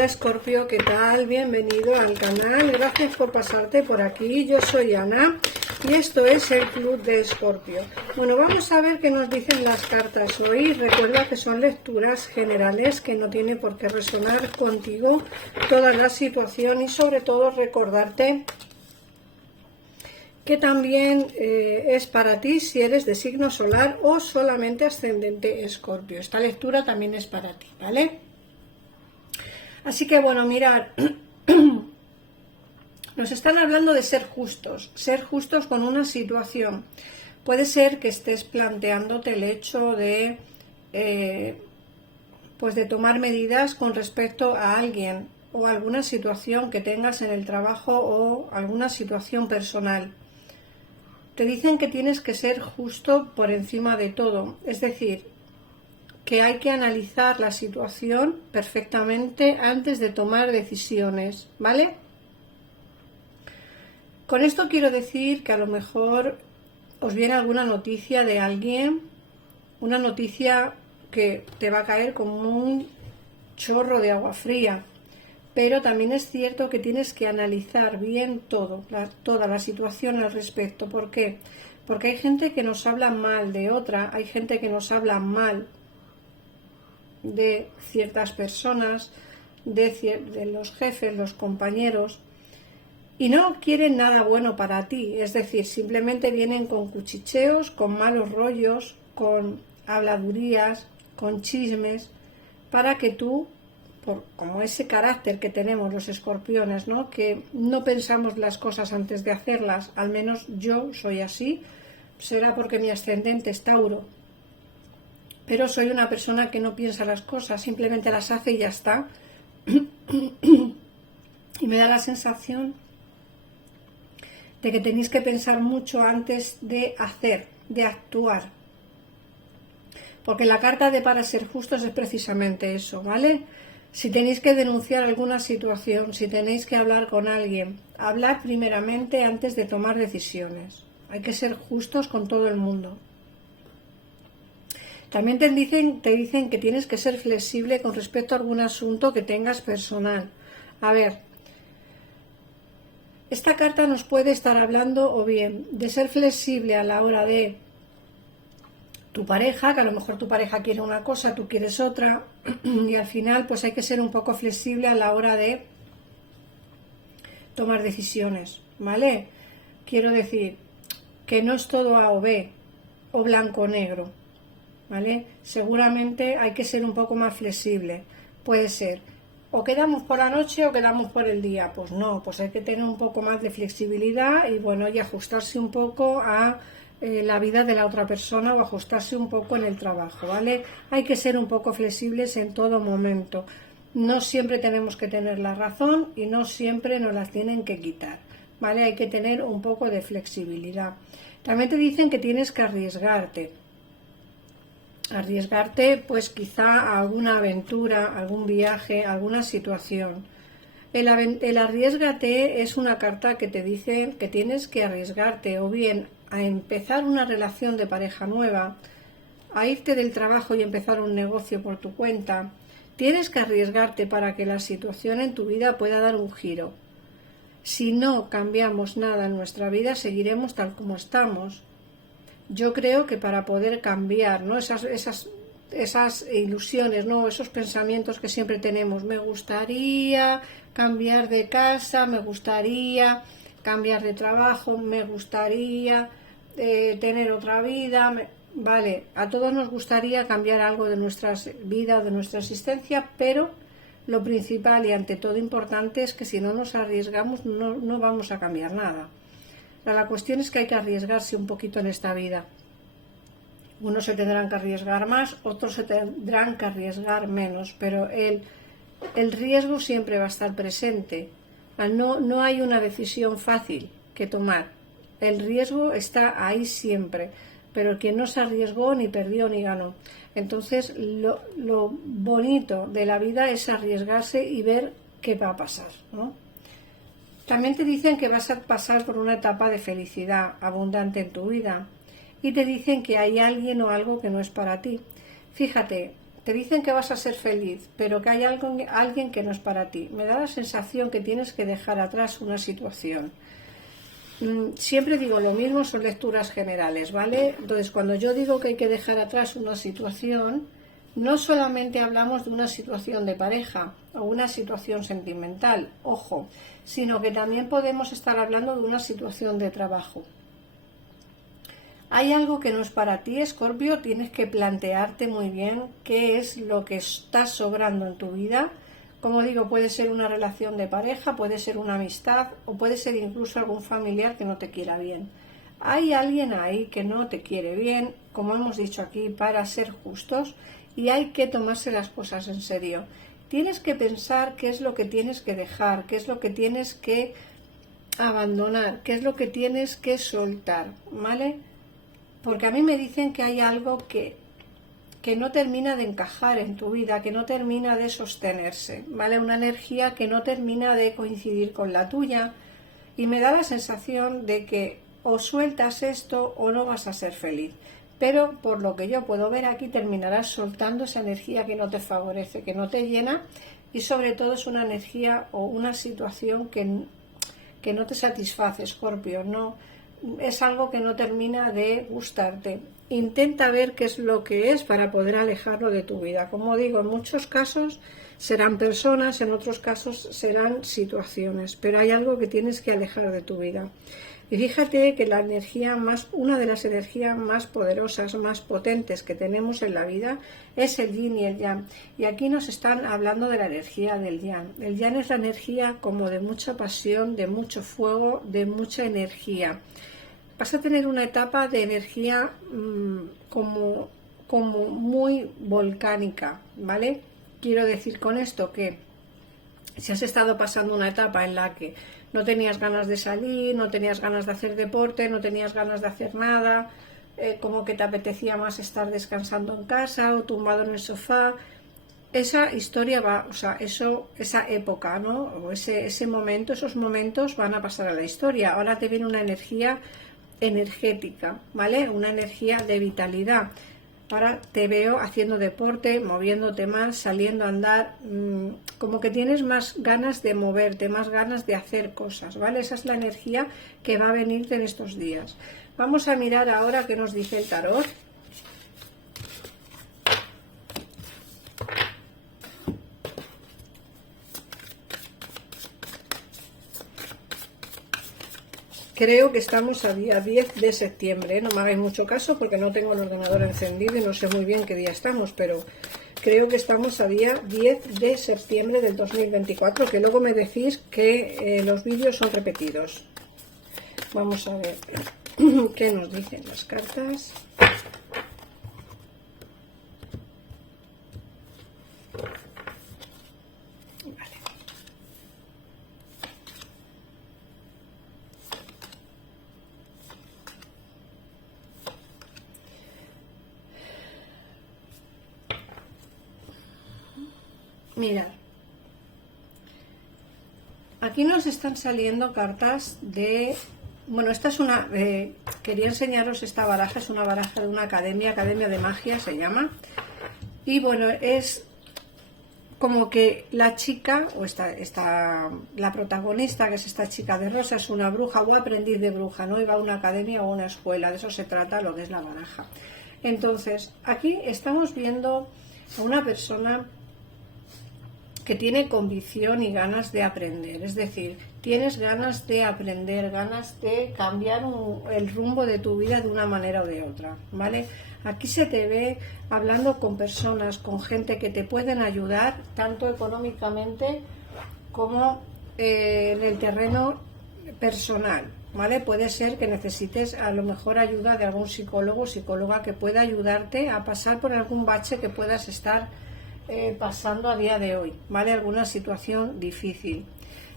Hola Escorpio, ¿qué tal? Bienvenido al canal, gracias por pasarte por aquí. Yo soy Ana y esto es el Club de Escorpio. Bueno, vamos a ver qué nos dicen las cartas hoy. Recuerda que son lecturas generales, que no tiene por qué resonar contigo toda la situación, y sobre todo recordarte que también es para ti si eres de signo solar o solamente ascendente Escorpio. Esta lectura también es para ti, ¿vale? Así que bueno, mirad, nos están hablando de ser justos con una situación. Puede ser que estés planteándote el hecho de, pues de tomar medidas con respecto a alguien o alguna situación que tengas en el trabajo o alguna situación personal. Te dicen que tienes que ser justo por encima de todo, es decir, que hay que analizar la situación perfectamente antes de tomar decisiones, ¿vale? Con esto quiero decir que a lo mejor os viene alguna noticia de alguien, una noticia que te va a caer como un chorro de agua fría, pero también es cierto que tienes que analizar bien toda la situación al respecto. ¿Por qué? Porque hay gente que nos habla mal de otra, hay gente que nos habla mal de ciertas personas, de los jefes, los compañeros, y no quieren nada bueno para ti, es decir, simplemente vienen con cuchicheos, con malos rollos, con habladurías, con chismes, para que tú, como ese carácter que tenemos los escorpiones, ¿no? Que no pensamos las cosas antes de hacerlas, al menos yo soy así, será porque mi ascendente es Tauro, pero soy una persona que no piensa las cosas, simplemente las hace y ya está. Y me da la sensación de que tenéis que pensar mucho antes de hacer, de actuar. Porque la carta de para ser justos es precisamente eso, ¿vale? Si tenéis que denunciar alguna situación, si tenéis que hablar con alguien, hablad primeramente antes de tomar decisiones. Hay que ser justos con todo el mundo. También te dicen que tienes que ser flexible con respecto a algún asunto que tengas personal. A ver, esta carta nos puede estar hablando o bien de ser flexible a la hora de tu pareja, que a lo mejor tu pareja quiere una cosa, tú quieres otra, y al final pues hay que ser un poco flexible a la hora de tomar decisiones, ¿vale? Quiero decir que no es todo A o B, o blanco o negro, ¿vale? Seguramente hay que ser un poco más flexible. Puede ser, o quedamos por la noche o quedamos por el día. Pues no, pues hay que tener un poco más de flexibilidad y bueno, y ajustarse un poco a la vida de la otra persona, o ajustarse un poco en el trabajo, ¿vale? Hay que ser un poco flexibles en todo momento. No siempre tenemos que tener la razón y no siempre nos las tienen que quitar, ¿vale? Hay que tener un poco de flexibilidad. También te dicen que tienes que arriesgarte, pues quizá a alguna aventura, algún viaje, alguna situación. El arriesgate es una carta que te dice que tienes que arriesgarte o bien a empezar una relación de pareja nueva, a irte del trabajo y empezar un negocio por tu cuenta. Tienes que arriesgarte para que la situación en tu vida pueda dar un giro. Si no cambiamos nada en nuestra vida, seguiremos tal como estamos. Yo creo que para poder cambiar, ¿no? esas ilusiones, ¿no? Esos pensamientos que siempre tenemos, me gustaría cambiar de casa, me gustaría cambiar de trabajo, me gustaría tener otra vida, vale, a todos nos gustaría cambiar algo de nuestra vida, de nuestra existencia, pero lo principal y ante todo importante es que si no nos arriesgamos no vamos a cambiar nada. La cuestión es que hay que arriesgarse un poquito en esta vida. Unos se tendrán que arriesgar más, otros se tendrán que arriesgar menos, pero el riesgo siempre va a estar presente. No hay una decisión fácil que tomar. El riesgo está ahí siempre, pero quien no se arriesgó ni perdió ni ganó. Entonces lo bonito de la vida es arriesgarse y ver qué va a pasar, ¿no? También te dicen que vas a pasar por una etapa de felicidad abundante en tu vida y te dicen que hay alguien o algo que no es para ti. Fíjate, te dicen que vas a ser feliz, pero que hay alguien que no es para ti. Me da la sensación que tienes que dejar atrás una situación. Siempre digo lo mismo, son lecturas generales, ¿vale? Entonces, cuando yo digo que hay que dejar atrás una situación, no solamente hablamos de una situación de pareja o una situación sentimental, ojo, sino que también podemos estar hablando de una situación de trabajo. Hay algo que no es para ti, Escorpio, tienes que plantearte muy bien qué es lo que está sobrando en tu vida. Como digo, puede ser una relación de pareja, puede ser una amistad o puede ser incluso algún familiar que no te quiera bien. Hay alguien ahí que no te quiere bien, como hemos dicho aquí, para ser justos, y hay que tomarse las cosas en serio. Tienes que pensar qué es lo que tienes que dejar, qué es lo que tienes que abandonar, qué es lo que tienes que soltar, ¿vale? Porque a mí me dicen que hay algo que no termina de encajar en tu vida, que no termina de sostenerse, ¿vale? Una energía que no termina de coincidir con la tuya, y me da la sensación de que o sueltas esto o no vas a ser feliz. Pero por lo que yo puedo ver aquí, terminarás soltando esa energía que no te favorece, que no te llena, y sobre todo es una energía o una situación que no te satisface, Escorpio, no, es algo que no termina de gustarte. Intenta ver qué es lo que es para poder alejarlo de tu vida. Como digo, en muchos casos serán personas, en otros casos serán situaciones, pero hay algo que tienes que alejar de tu vida. Y fíjate que la energía una de las energías más poderosas, más potentes que tenemos en la vida es el yin y el yang. Y aquí nos están hablando de la energía del yang. El yang es la energía como de mucha pasión, de mucho fuego, de mucha energía. Vas a tener una etapa de energía como muy volcánica, ¿vale? Quiero decir con esto que si has estado pasando una etapa en la que no tenías ganas de salir, no tenías ganas de hacer deporte, no tenías ganas de hacer nada, como que te apetecía más estar descansando en casa o tumbado en el sofá, esa historia va, o sea, esa época, ¿no? O ese momento, esos momentos van a pasar a la historia. Ahora te viene una energía energética, ¿vale? Una energía de vitalidad. Ahora te veo haciendo deporte, moviéndote más, saliendo a andar, como que tienes más ganas de moverte, más ganas de hacer cosas, ¿vale? Esa es la energía que va a venirte en estos días. Vamos a mirar ahora qué nos dice el tarot. Creo que estamos a día 10 de septiembre, no me hagáis mucho caso porque no tengo el ordenador encendido y no sé muy bien qué día estamos, pero creo que estamos a día 10 de septiembre del 2024, que luego me decís que los vídeos son repetidos. Vamos a ver qué nos dicen las cartas. Mirad, aquí nos están saliendo cartas de... Bueno, esta es una... quería enseñaros esta baraja, es una baraja de una academia de magia se llama. Y bueno, es como que la chica, o la protagonista, que es esta chica de rosa, es una bruja o aprendiz de bruja, ¿no? Y va a una academia o una escuela, de eso se trata lo que es la baraja. Entonces, aquí estamos viendo a una persona que tiene convicción y ganas de aprender, es decir, tienes ganas de aprender, ganas de cambiar el rumbo de tu vida de una manera o de otra, ¿vale? Aquí se te ve hablando con personas, con gente que te pueden ayudar, tanto económicamente como en el terreno personal, ¿vale? Puede ser que necesites a lo mejor ayuda de algún psicólogo o psicóloga que pueda ayudarte a pasar por algún bache que puedas estar pasando a día de hoy, ¿vale? Alguna situación difícil.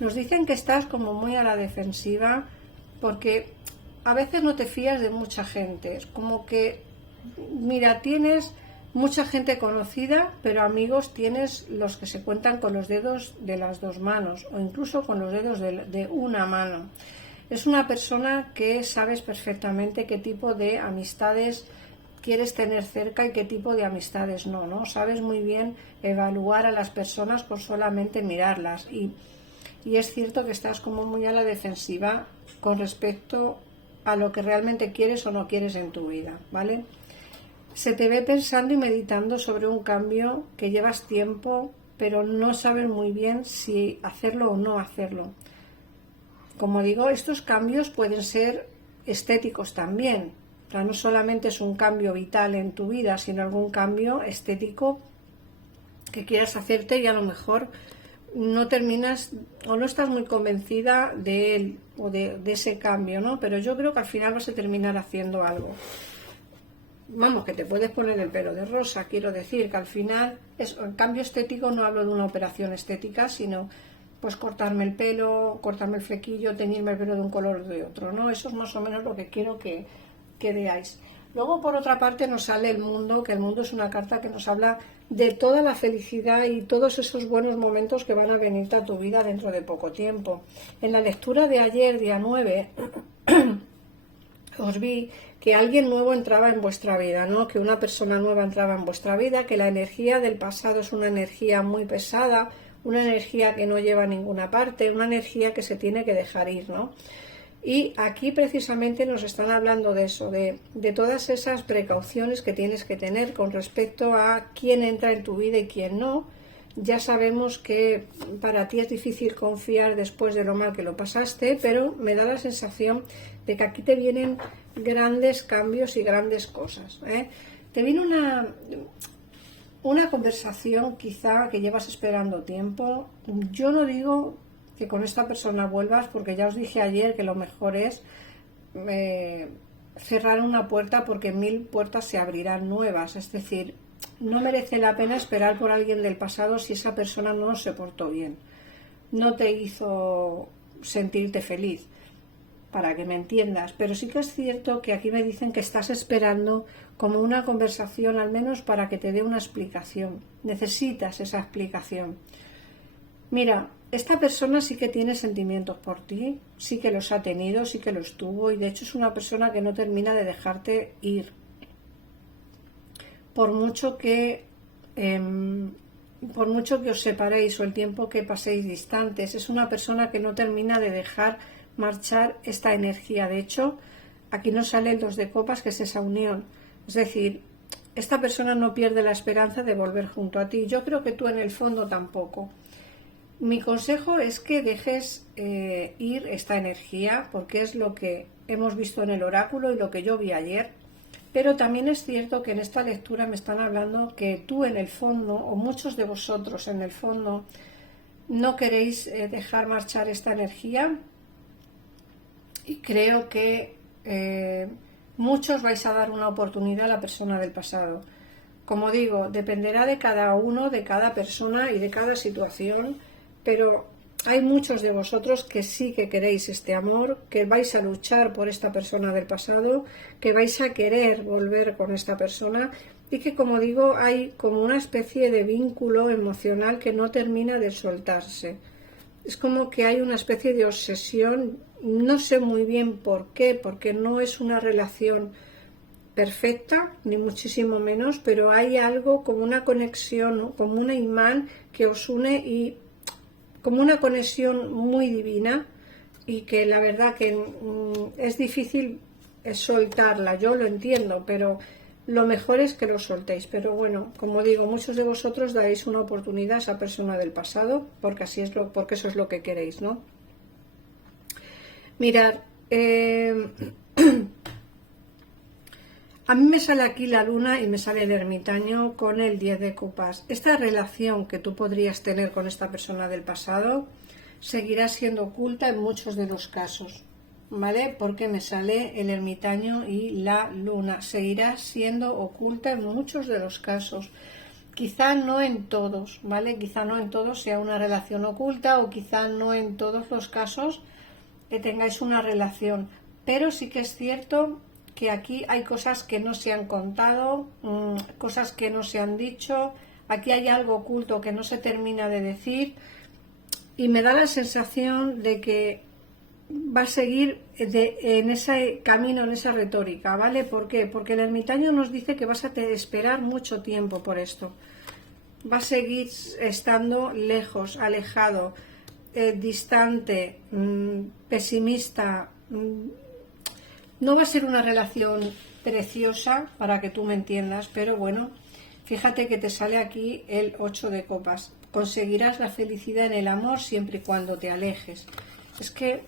Nos dicen que estás como muy a la defensiva porque a veces no te fías de mucha gente. Es como que, mira, tienes mucha gente conocida, pero amigos tienes los que se cuentan con los dedos de las dos manos o incluso con los dedos de una mano. Es una persona que sabes perfectamente qué tipo de amistades quieres tener cerca y qué tipo de amistades no, ¿no? Sabes muy bien evaluar a las personas con solamente mirarlas y es cierto que estás como muy a la defensiva con respecto a lo que realmente quieres o no quieres en tu vida, ¿vale? Se te ve pensando y meditando sobre un cambio que llevas tiempo, pero no sabes muy bien si hacerlo o no hacerlo. Como digo, estos cambios pueden ser estéticos también. O sea, no solamente es un cambio vital en tu vida, sino algún cambio estético que quieras hacerte y a lo mejor no terminas o no estás muy convencida de él o de ese cambio, ¿no? Pero yo creo que al final vas a terminar haciendo algo. Vamos, que te puedes poner el pelo de rosa, quiero decir que al final, el cambio estético no hablo de una operación estética, sino pues cortarme el pelo, cortarme el flequillo, teñirme el pelo de un color o de otro, ¿no? Eso es más o menos lo que quiero que veáis. Luego, por otra parte, nos sale el mundo, que el mundo es una carta que nos habla de toda la felicidad y todos esos buenos momentos que van a venir a tu vida dentro de poco tiempo. En la lectura de ayer, día 9, os vi que alguien nuevo entraba en vuestra vida, ¿no? Que una persona nueva entraba en vuestra vida, que la energía del pasado es una energía muy pesada, una energía que no lleva a ninguna parte, una energía que se tiene que dejar ir, ¿no? Y aquí precisamente nos están hablando de eso, de todas esas precauciones que tienes que tener con respecto a quién entra en tu vida y quién no. Ya sabemos que para ti es difícil confiar después de lo mal que lo pasaste, pero me da la sensación de que aquí te vienen grandes cambios y grandes cosas, ¿eh? Te viene una conversación quizá que llevas esperando tiempo. Yo no digo que con esta persona vuelvas, porque ya os dije ayer que lo mejor es cerrar una puerta porque 1000 puertas se abrirán nuevas, es decir, no merece la pena esperar por alguien del pasado si esa persona no se portó bien, no te hizo sentirte feliz, para que me entiendas, pero sí que es cierto que aquí me dicen que estás esperando como una conversación, al menos para que te dé una explicación, necesitas esa explicación. Mira, esta persona sí que tiene sentimientos por ti, sí que los ha tenido, sí que los tuvo y de hecho es una persona que no termina de dejarte ir. Por mucho que os separéis o el tiempo que paséis distantes, es una persona que no termina de dejar marchar esta energía. De hecho, aquí nos sale el 2 de copas, que es esa unión. Es decir, esta persona no pierde la esperanza de volver junto a ti. Yo creo que tú en el fondo tampoco. Mi consejo es que dejes ir esta energía, porque es lo que hemos visto en el oráculo y lo que yo vi ayer. Pero también es cierto que en esta lectura me están hablando que tú en el fondo, o muchos de vosotros en el fondo, no queréis dejar marchar esta energía. Y creo que muchos vais a dar una oportunidad a la persona del pasado. Como digo, dependerá de cada uno, de cada persona y de cada situación, pero hay muchos de vosotros que sí que queréis este amor, que vais a luchar por esta persona del pasado, que vais a querer volver con esta persona y que, como digo, hay como una especie de vínculo emocional que no termina de soltarse. Es como que hay una especie de obsesión, no sé muy bien por qué, porque no es una relación perfecta, ni muchísimo menos, pero hay algo como una conexión, ¿no? Como un imán que os une y como una conexión muy divina y que la verdad que es difícil soltarla, yo lo entiendo, pero lo mejor es que lo soltéis. Pero bueno, como digo, muchos de vosotros daréis una oportunidad a esa persona del pasado, porque porque eso es lo que queréis, ¿no? Mirad, a mí me sale aquí la luna y me sale el ermitaño con el 10 de copas. Esta relación que tú podrías tener con esta persona del pasado seguirá siendo oculta en muchos de los casos, ¿vale? Porque me sale el ermitaño y la luna. Seguirá siendo oculta en muchos de los casos. Quizá no en todos, ¿vale? Quizá no en todos sea una relación oculta o quizá no en todos los casos que tengáis una relación. Pero sí que es cierto que aquí hay cosas que no se han contado, cosas que no se han dicho, aquí hay algo oculto que no se termina de decir y me da la sensación de que va a seguir en ese camino, en esa retórica, ¿vale? ¿Por qué? Porque el ermitaño nos dice que vas a esperar mucho tiempo por esto. Va a seguir estando lejos, alejado, distante, pesimista. No va a ser una relación preciosa, para que tú me entiendas, pero bueno, fíjate que te sale aquí el 8 de copas. Conseguirás la felicidad en el amor siempre y cuando te alejes. Es que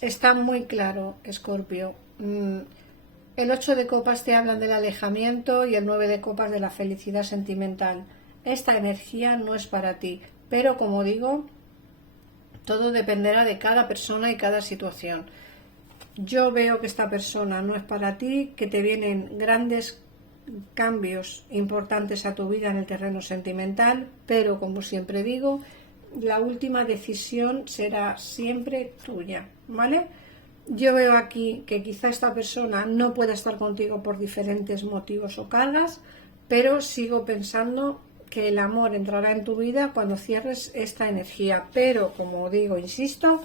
está muy claro, Escorpio. El 8 de copas te hablan del alejamiento y el 9 de copas de la felicidad sentimental. Esta energía no es para ti, pero como digo, todo dependerá de cada persona y cada situación. Yo veo que esta persona no es para ti, que te vienen grandes cambios importantes a tu vida en el terreno sentimental, pero como siempre digo, la última decisión será siempre tuya, ¿vale? Yo veo aquí que quizá esta persona no pueda estar contigo por diferentes motivos o cargas, pero sigo pensando que el amor entrará en tu vida cuando cierres esta energía. Pero como digo, insisto,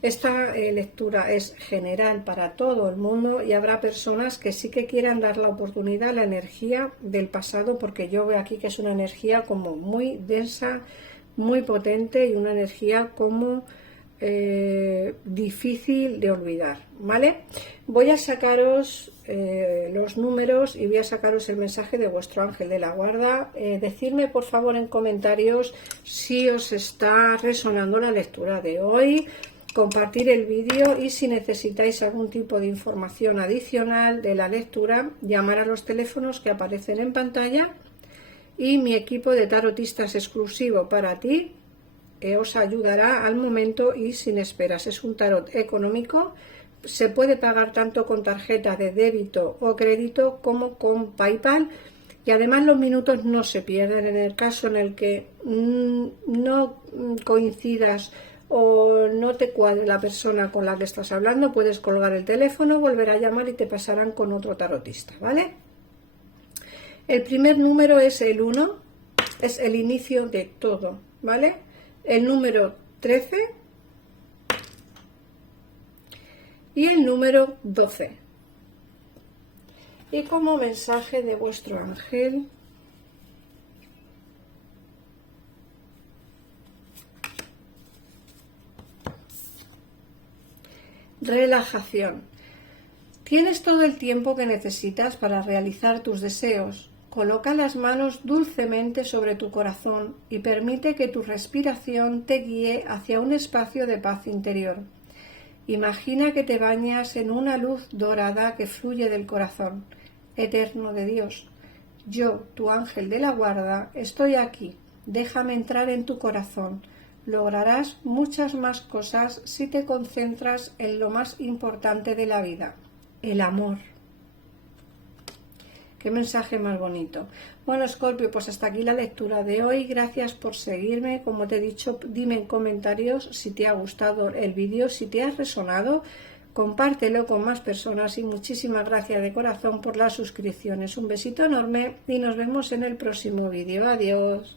esta lectura es general para todo el mundo y habrá personas que sí que quieran dar la oportunidad a la energía del pasado, porque yo veo aquí que es una energía como muy densa, muy potente y una energía como difícil de olvidar, ¿vale? Voy a sacaros los números y voy a sacaros el mensaje de vuestro ángel de la guarda. Decidme por favor en comentarios si os está resonando la lectura de hoy, compartir el vídeo y si necesitáis algún tipo de información adicional de la lectura, llamar a los teléfonos que aparecen en pantalla y mi equipo de tarotistas exclusivo para ti os ayudará al momento y sin esperas. Es un tarot económico, se puede pagar tanto con tarjeta de débito o crédito como con PayPal y además los minutos no se pierden. En el caso en el que no coincidas o no te cuadre la persona con la que estás hablando, puedes colgar el teléfono, volver a llamar y te pasarán con otro tarotista, ¿vale? El primer número es el 1, es el inicio de todo, ¿vale? El número 13 y el número 12. Y como mensaje de vuestro ángel, relajación. Tienes todo el tiempo que necesitas para realizar tus deseos. Coloca las manos dulcemente sobre tu corazón y permite que tu respiración te guíe hacia un espacio de paz interior. Imagina que te bañas en una luz dorada que fluye del corazón eterno de Dios. Yo, tu ángel de la guarda, estoy aquí. Déjame entrar en tu corazón. Lograrás muchas más cosas si te concentras en lo más importante de la vida, el amor. Qué mensaje más bonito. Bueno, Escorpio, pues hasta aquí la lectura de hoy. Gracias por seguirme. Como te he dicho, dime en comentarios si te ha gustado el vídeo, si te ha resonado. Compártelo con más personas y muchísimas gracias de corazón por las suscripciones. Un besito enorme y nos vemos en el próximo vídeo. Adiós.